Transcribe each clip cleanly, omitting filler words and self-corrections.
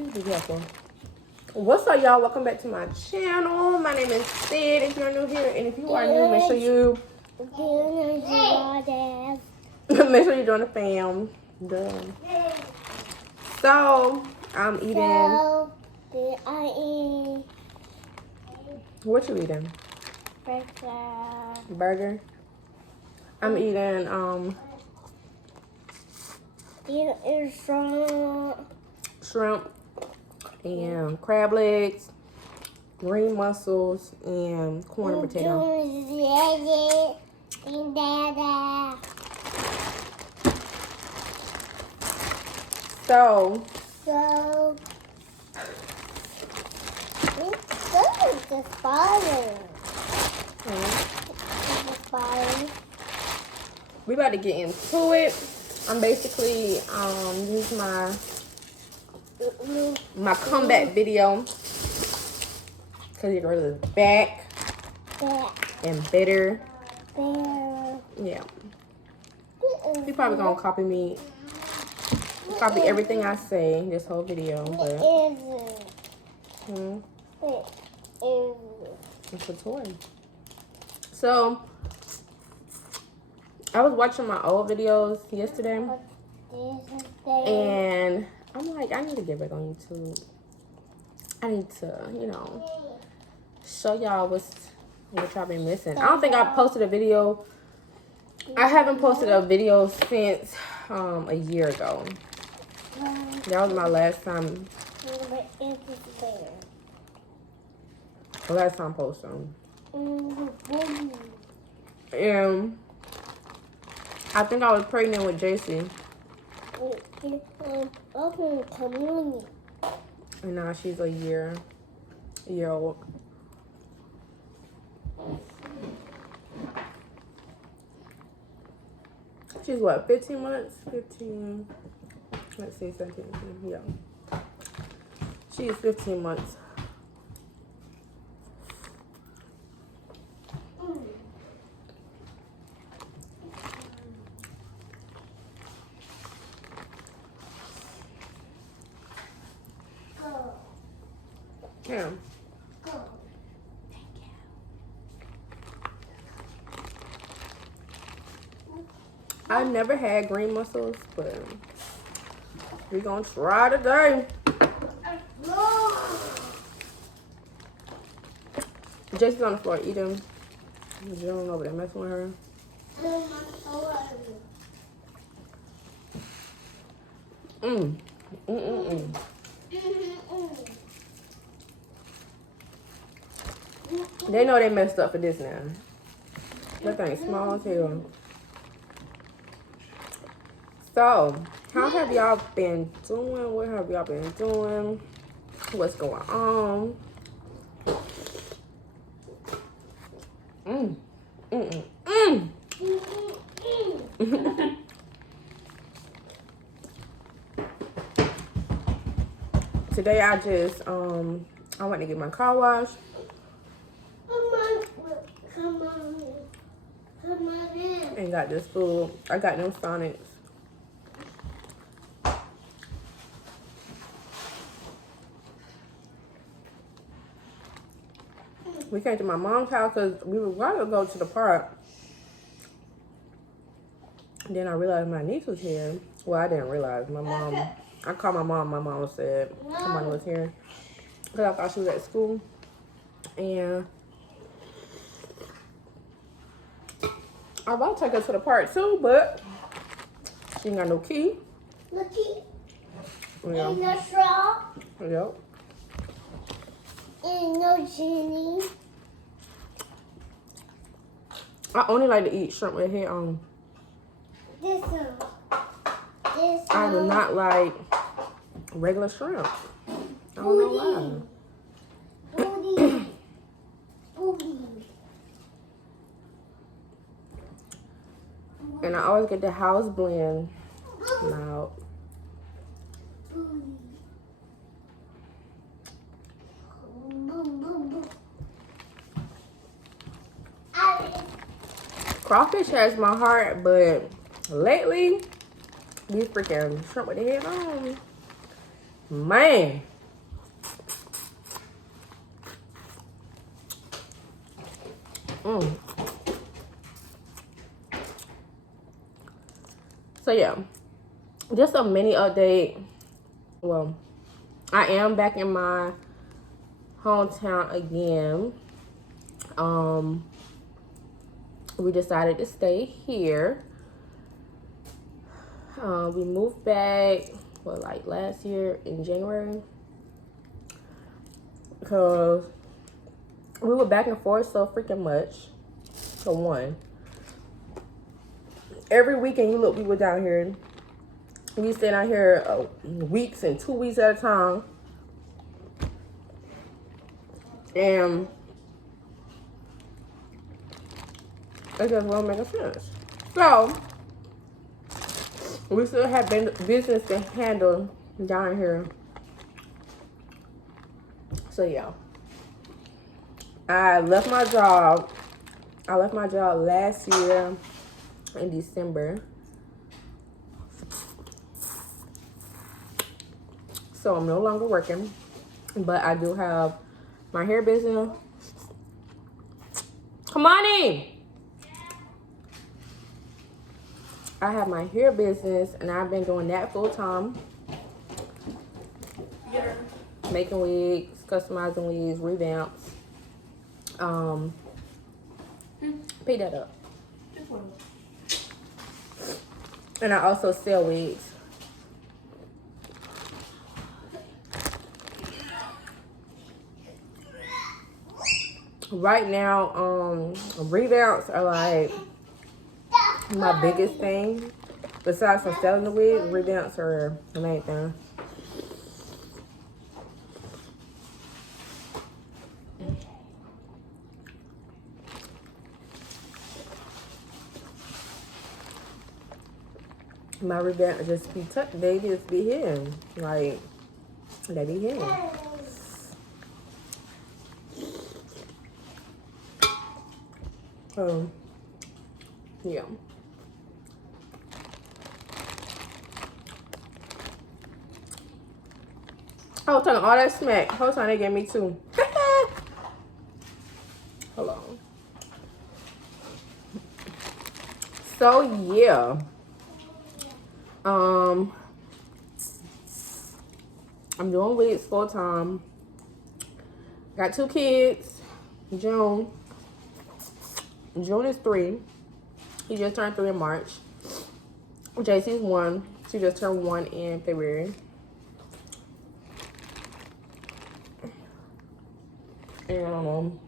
Please be careful. What's up, y'all? Welcome back to my channel. My name is Sid if you're new here. And if you are new, make sure you make sure you join the fam. Duh. So, I'm eating. What you eating? Burger. I'm eating shrimp and crab legs, green mussels, and corn and potato. So it's the spider. We about to get into it. I'm basically use my comeback video because your girl is back and better. Yeah. You probably gonna copy me. Copy everything I say this whole video, but it's a toy. So I was watching my old videos yesterday, and I'm like, I need to get back on YouTube. I need to, you know, show y'all what y'all been missing. I don't think I posted a video. I haven't posted a video since a year ago. That was my last time. The last time posting. And I think I was pregnant with JC. And now she's a year old. She's what, 15 months? 15. Let's see, 17. Yeah. She is 15 months. Yeah. I never had green mussels, but we're gonna try today. Jason's on the floor eating. Jill over there messing with her. They know they messed up for this now. That thing's small as hell. So, how have y'all been doing? What have y'all been doing? What's going on? Today I just I went to get my car washed. Come on. And got this food. I got them Sonics. We came to my mom's house because we were going to go to the park. Then I realized my niece was here. Well, I didn't realize. I called my mom. My mom said somebody was here. Because I thought she was at school. And I was about to take her to the park too, but she ain't got no key. No key? Yeah. Ain't no straw? Yep. Ain't no genie? I only like to eat shrimp with head on. This one. This one. I do not like regular shrimp. I don't know why. Booty. Booty. And I always get the house blend out. Crawfish has my heart, but lately, these freaking shrimp with the head on, man. Mm. So yeah, just a mini update. Well, I am back in my hometown again. We decided to stay here. We moved back, like last year in January, because we were back and forth so freaking much. For one, every weekend you look, we were down here. We stayed out here weeks and 2 weeks at a time, and it just won't make sense. So we still have business to handle down here. So yeah, I left my job. I left my job last year in December. So I'm no longer working, but I do have my hair business. Come on in. I have my hair business, and I've been doing that full time. Yeah. Making wigs, customizing wigs, revamps. Pick that up. And I also sell wigs. Right now, revamps are like my biggest thing. Besides from selling the wigs, revamps are the main thing. My revamps just be they just be hidden. Like, they be hidden. Yeah. I was talking all that smack. Whole time they gave me two. Hold on. So yeah. I'm doing wigs full time. Got 2 kids. June is 3. He just turned 3 in March. JC's 1. She just turned 1 in February. And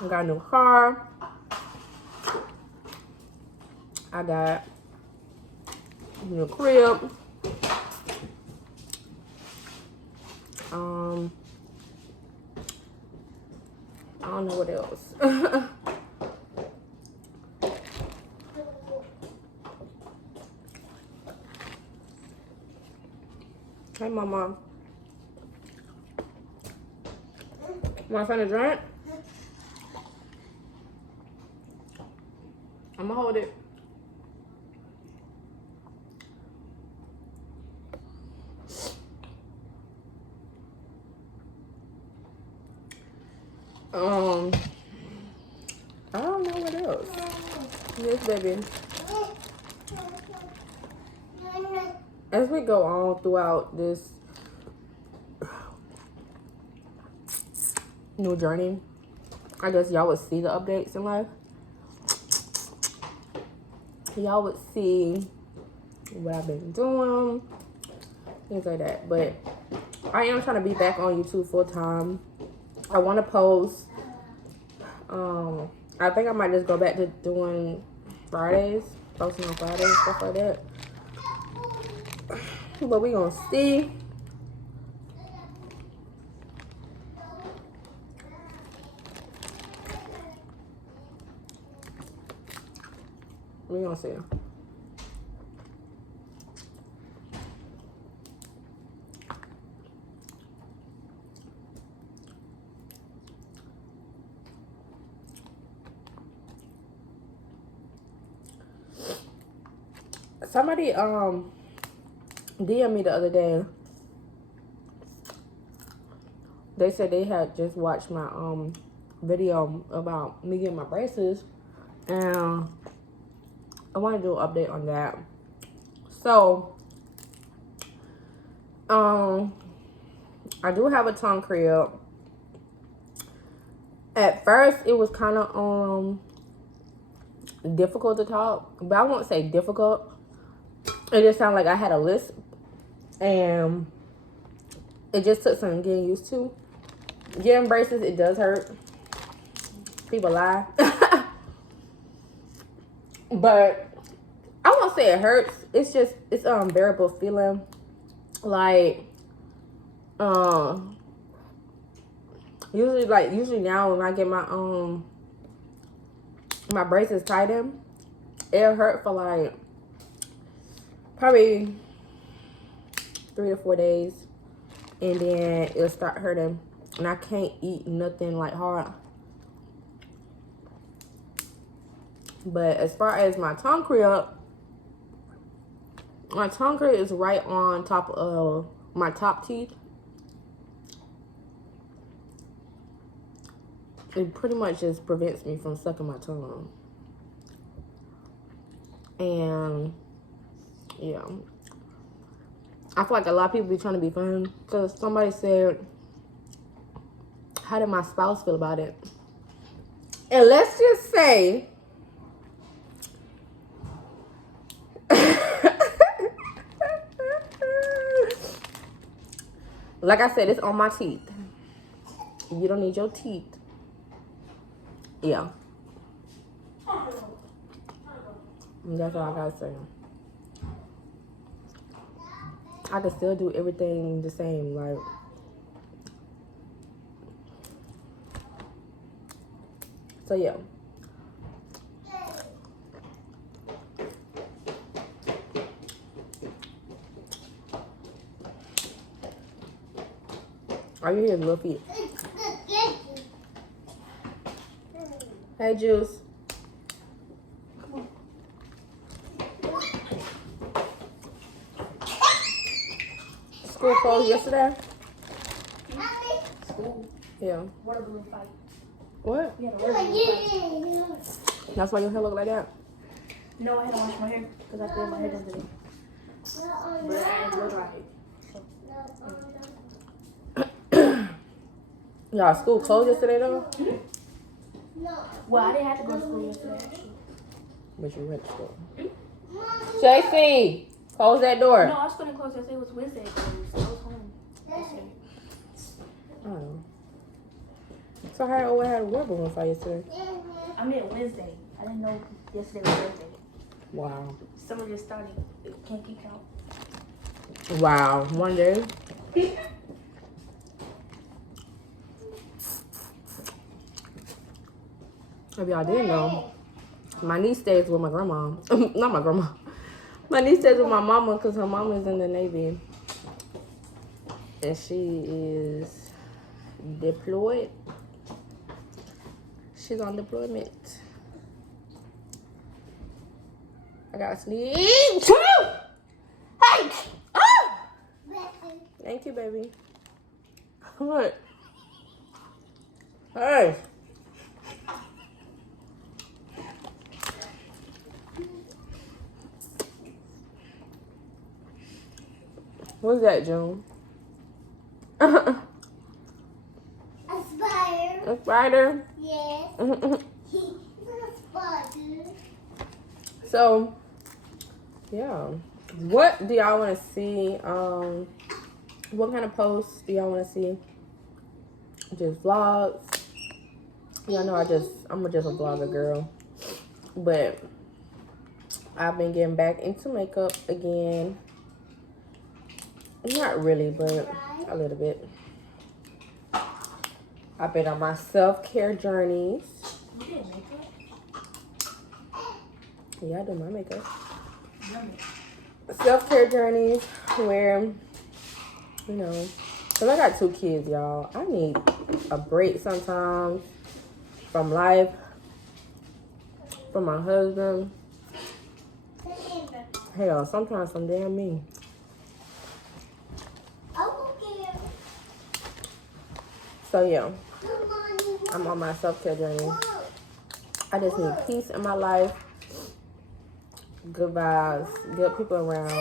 I got a new car. I got a new crib. I don't know what else. Hey, Mama. Want something to drink? I'm gonna hold it. I don't know what else. Yes, baby. As we go on throughout this new journey, I guess y'all would see the updates in life. Y'all would see what I've been doing, things like that. But I am trying to be back on YouTube full time. I want to post. I think I might just go back to doing Fridays, posting on Fridays, stuff like that. But we gonna see. We gonna see. Somebody DM me the other day they said they had just watched my video about me getting my braces, and I want to do an update on that. So I do have a tongue crib. At first it was kind of difficult to talk, but I won't say difficult. It just sounded like I had a lisp, and it just took some getting used to. Getting braces, it does hurt. People lie. But I won't say it hurts. It's just, it's an unbearable feeling. Like, usually now when I get my my braces tightened, it'll hurt for like probably 3 to 4 days, and then it'll start hurting, and I can't eat nothing like hard. But as far as my tongue crib is right on top of my top teeth. It pretty much just prevents me from sucking my tongue. And yeah, I feel like a lot of people be trying to be fun, because somebody said, how did my spouse feel about it? And let's just say, like I said, it's on my teeth. You don't need your teeth. Yeah. And that's all I gotta say. I can still do everything the same, like. So yeah. Are you here, little feet? Hey, Juice. Come on. School closed yesterday? School? Yeah. Water balloon fight. What? We had a water balloon fight. That's why your hair look like that? No, I had to wash my hair because I feel my hair down today. But I didn't look like it. Y'all, school closed yesterday though? Well, I didn't have to go to school yesterday, actually. But you went to school. JC, close that door. No, I was going to close yesterday. It was Wednesday, so I was home yesterday. Oh. So how old had a water balloon fight yesterday? I meant Wednesday. I didn't know yesterday was Thursday. Wow. Summer just started. It can't keep count. Wow. One day. If y'all didn't know, my niece stays with my grandma. Not my grandma. My niece stays with my mama because her mama is in the Navy. And she is deployed. She's on deployment. I gotta sneeze. Hey! Ah! Thank you, baby. What? Hey! What's that, June? A spider. A spider? Yes. A spider. So, yeah. What do y'all want to see? What kind of posts do y'all want to see? Just vlogs? Y'all know I'm just a vlogger girl. But I've been getting back into makeup again. Not really, but a little bit. I've been on my self-care journeys. You did makeup? Yeah, I do my makeup. Self-care journeys where, you know, because I got 2 kids, y'all. I need a break sometimes from life, from my husband. Hell, sometimes from damn me. So yeah, I'm on my self-care journey. I just need peace in my life, good vibes, good people around.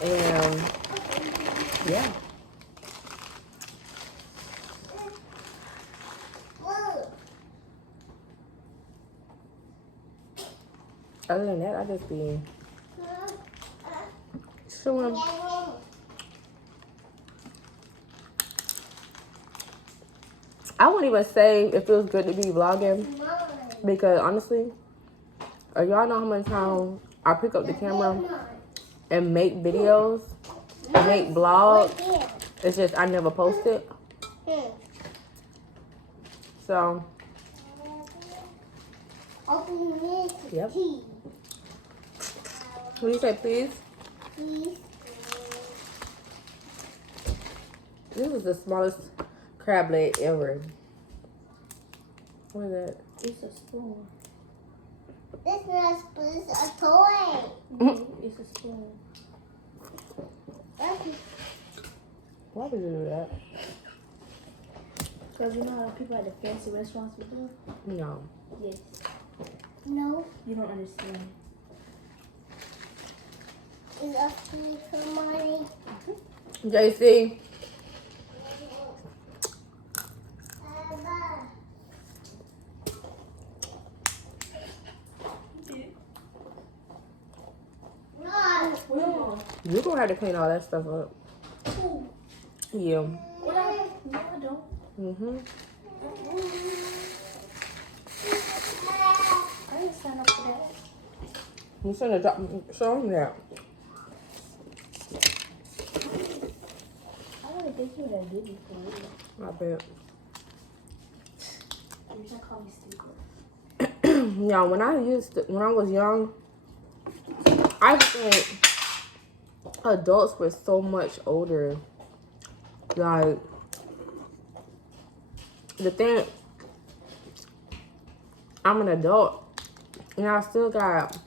And yeah. Other than that, I just be chilling. I wouldn't even say it feels good to be vlogging because honestly, y'all know how many times I pick up the camera and make videos, make vlogs. It's just I never post it. So, yep. What do you say, please? This is the smallest crab leg ever. What is that? It's a spoon. It's not a spoon, it's a toy. It's a spoon. Why would you do that? Because you know how people at the fancy restaurants would do? No. Yes. No, You don't understand. it's a spoon for money. JC. No. You're going to have to clean all that stuff up. Yeah. No, I don't. Mm-hmm. I didn't sign up for that. You shouldn't have dropped. Show me that. I don't think you would have did it for real. I bet. You're gonna call me stupid. Yeah, when I was young, I think adults were so much older. Like, the thing, I'm an adult, and I still got,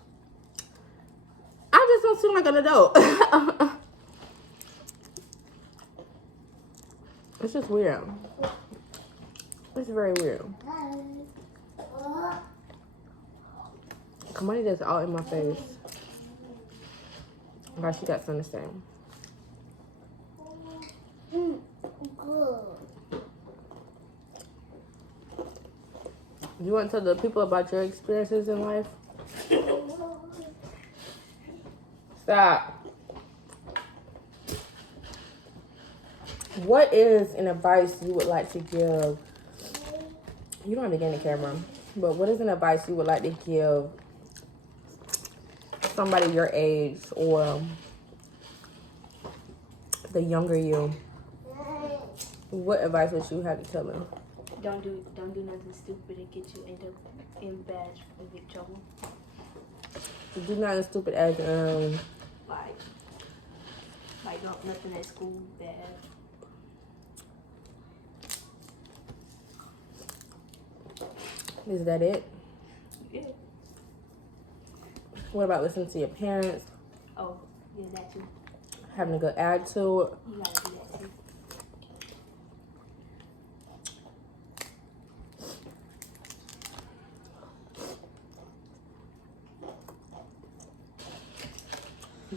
I just don't seem like an adult. It's just weird. It's very weird. Kamani just all in my face. Like she got something to say. Good. You want to tell the people about your experiences in life? Stop. What is an advice you would like to give? You don't have to get in the camera, but what is an advice you would like to give somebody your age or the younger you? What advice would you have to tell them? Don't do nothing stupid and get you end up in bad and big trouble. Do nothing stupid as Like nothing at school bad. Is that it? Yeah. What about listening to your parents? Oh, yeah, that too. Having a good attitude? You gotta do that too.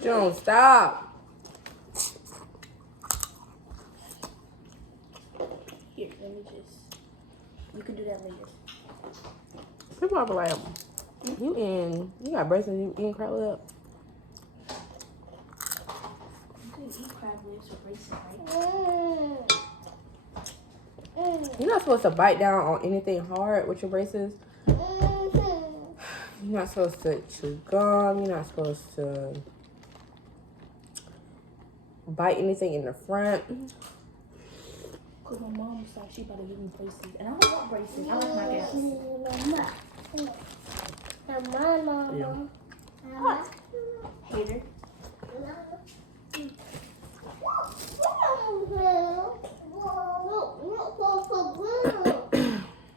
Don't stop. Here, let me just. You can do that later. People are like, you got braces, you eating crab up. You can eat crab legs or braces, right? You're not supposed to bite down on anything hard with your braces. You're not supposed to chew gum. You're not supposed to bite anything in the front. Cause my mom was like, she about to give me braces, and I don't want braces. I like my gas. Hater.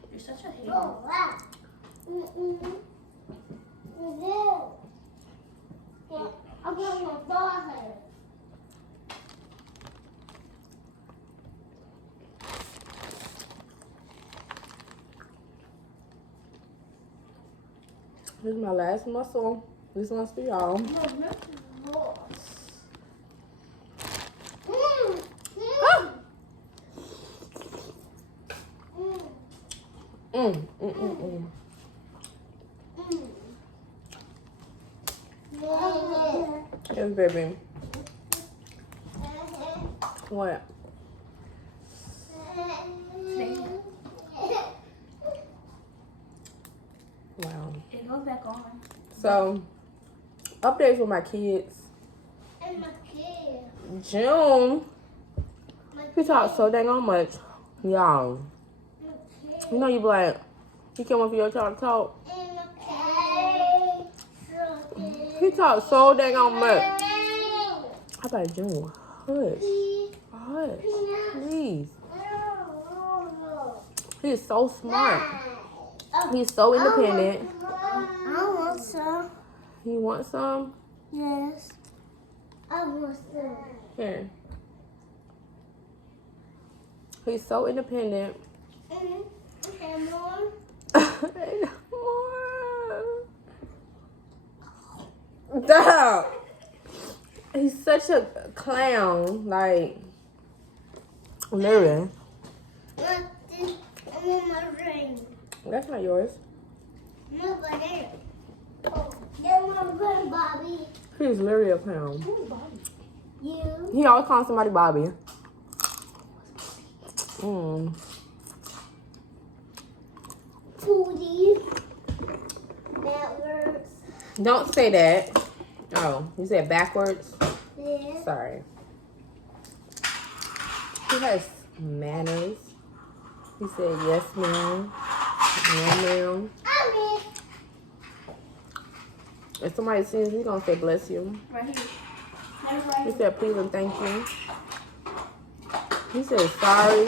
You're such a hater. I got my This is my last muscle. This one's for y'all. Yes, baby. What? Wow. It goes back on. So, updates with my kids. And my kid. June. He talks so dang on much. Y'all. You know you be like, you can't wait for your child to talk. And my kid. He talks so dang on much. I like, June, hush. Hush. Please. He is so smart. He's so independent. I want some. You want some? Yes. I want some. Here. He's so independent. Okay, Mom. Stop. He's such a clown. Like, literally. I want my ring. That's not yours. No, but there. Oh, that's my ring, Bobby. He's literally a clown. Who's Bobby? You. He always calls somebody Bobby. Foodies. Backwards. Don't say that. Oh, you said backwards? Yeah. Sorry. He has manners. He said yes, ma'am. No, ma'am. I mean. If somebody sings, he's going to say bless you. Right here. He said please and thank you. He said sorry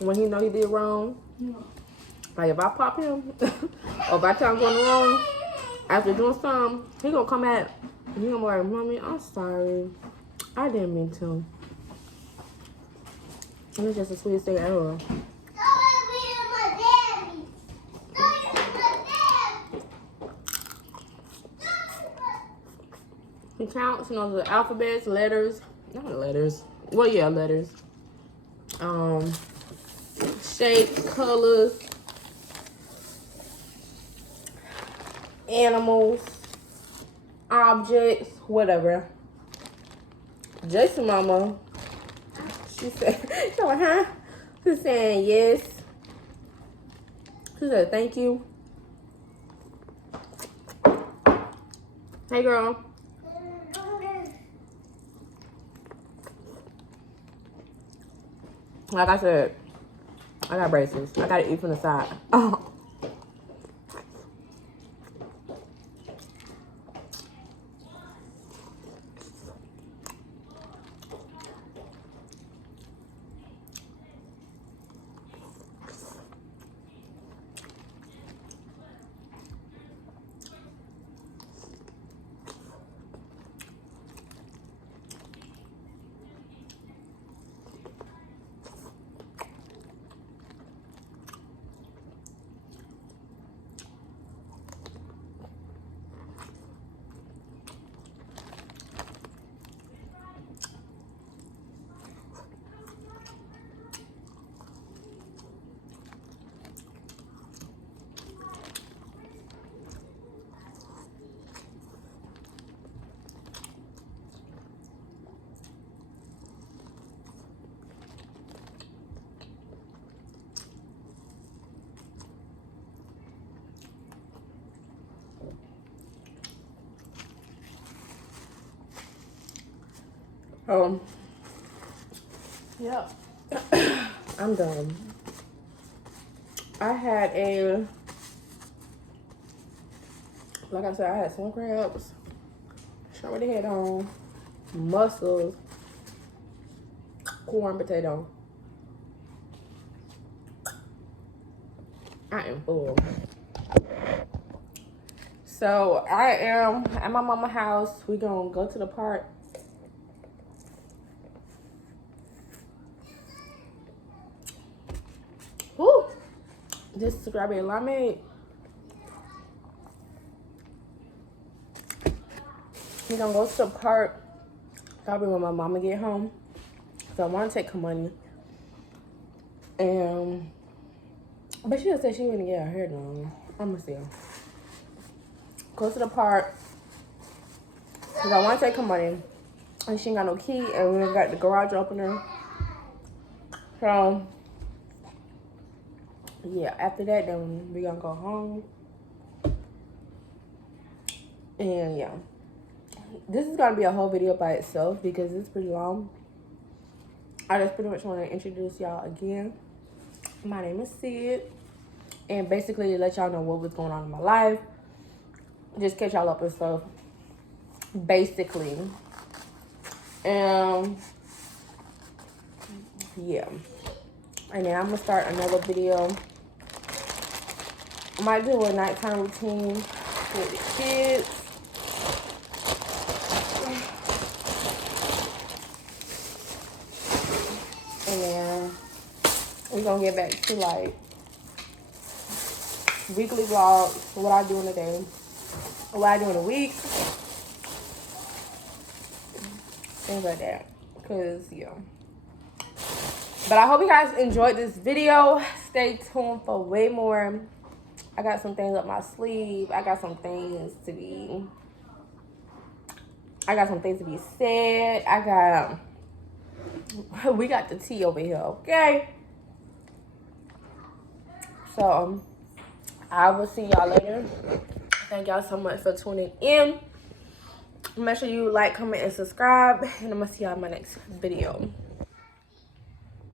when he know he did wrong. Like if I pop him, or if I tell him going wrong, after doing something, he gonna come at, he gonna be like, Mommy, I'm sorry. I didn't mean to. And it's just the sweetest thing ever. He counts, you know, the alphabets, letters, not letters. Well, yeah, letters. Shapes, colors, animals, objects, whatever. Jason mama, she said, she's like, huh? She's saying yes. She said thank you. Hey girl. Like I said, I got braces. I gotta eat from the side. Oh. Yeah. I'm done. I had like I said, I had some crabs, shrimp with the head on, mussels, corn, potato. I am full. So I am at my mama's house. We gonna go to the park. Woo! This strawberry lemonade. We're gonna go to the park probably when my mama get home. So I want to take her money. And but she just said she wouldn't get her hair done. I'm gonna see her. Go to the park because I want to take her money. And she ain't got no key, and we got the garage opener. So yeah, after that, then we gonna go home. And yeah, this is gonna be a whole video by itself because it's pretty long. I just pretty much want to introduce y'all again. My name is Sid, and basically let y'all know what was going on in my life, just catch y'all up and stuff, basically. And yeah, and then I'm gonna start another video. I might do a nighttime routine with the kids. And then we're gonna get back to like weekly vlogs, what I do in a day, what I do in a week, things like that. Cause yeah. But I hope you guys enjoyed this video. Stay tuned for way more. I got some things up my sleeve. I got some things to be said. We got the tea over here, okay? So I will see y'all later. Thank y'all so much for tuning in. Make sure you like, comment, and subscribe. And I'm gonna see y'all in my next video.